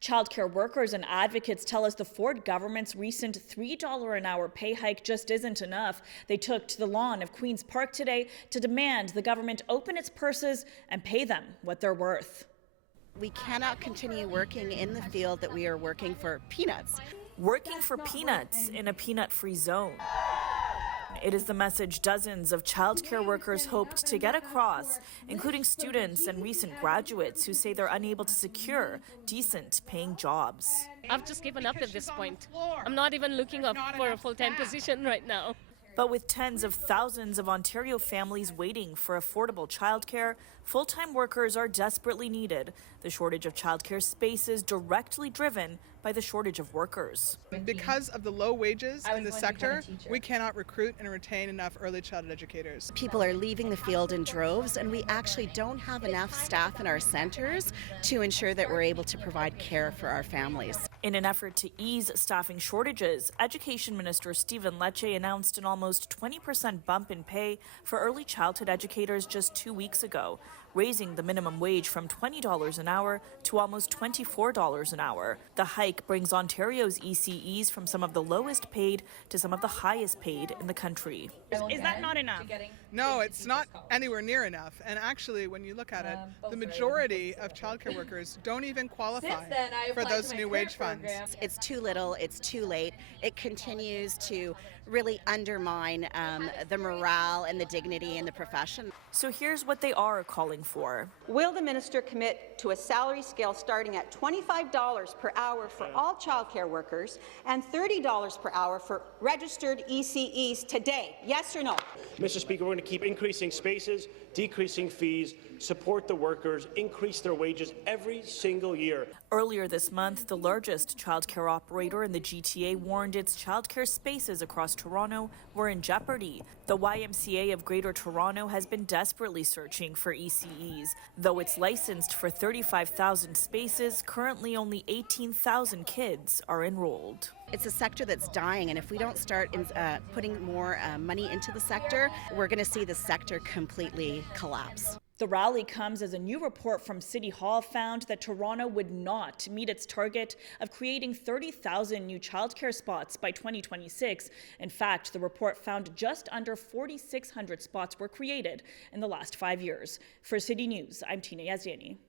Childcare workers and advocates tell us the Ford government's recent $3 an hour pay hike just isn't enough. They took to the lawn of Queen's Park today to demand the government open its purses and pay them what they're worth. We cannot continue working in the field that we are working for peanuts. Working for peanuts in a peanut-free zone. It is the message dozens of childcare workers hoped to get across, including students and recent graduates who say they're unable to secure decent paying jobs. I've just given up at this point. I'm not even looking up for a full-time position right now. But with tens of thousands of Ontario families waiting for affordable childcare, full-time workers are desperately needed. The shortage of childcare space is directly driven by the shortage of workers. Because of the low wages in the sector, we cannot recruit and retain enough early childhood educators. People are leaving the field in droves, and we actually don't have enough staff in our centres to ensure that we're able to provide care for our families. In an effort to ease staffing shortages, Education Minister Stephen Lecce announced an almost 20% bump in pay for early childhood educators just 2 weeks ago, raising the minimum wage from $20 an hour to almost $24 an hour. The hike brings Ontario's ECEs from some of the lowest paid to some of the highest paid in the country. Is that not enough? No, it's not anywhere near enough. And actually, when you look at it, the majority of childcare workers don't even qualify for those new wage funds. It's too little, it's too late. It continues to really undermine the morale and the dignity in the profession. So here's what they are calling for. Will the minister commit to a salary scale starting at $25 per hour for all childcare workers and $30 per hour for registered ECEs today? Yes or no? Mr. Speaker, we're going to keep increasing spaces, decreasing fees, support the workers, increase their wages every single year. Earlier this month, the largest childcare operator in the GTA warned its childcare spaces across Toronto were in jeopardy. The YMCA of Greater Toronto has been desperately searching for ECEs. Though it's licensed for 35,000 spaces, currently only 18,000 kids are enrolled. It's a sector that's dying, and if we don't start putting more money into the sector, we're going to see the sector completely collapse. The rally comes as a new report from City Hall found that Toronto would not meet its target of creating 30,000 new childcare spots by 2026. In fact, the report found just under 4,600 spots were created in the last 5 years. For City News, I'm Tina Yazdani.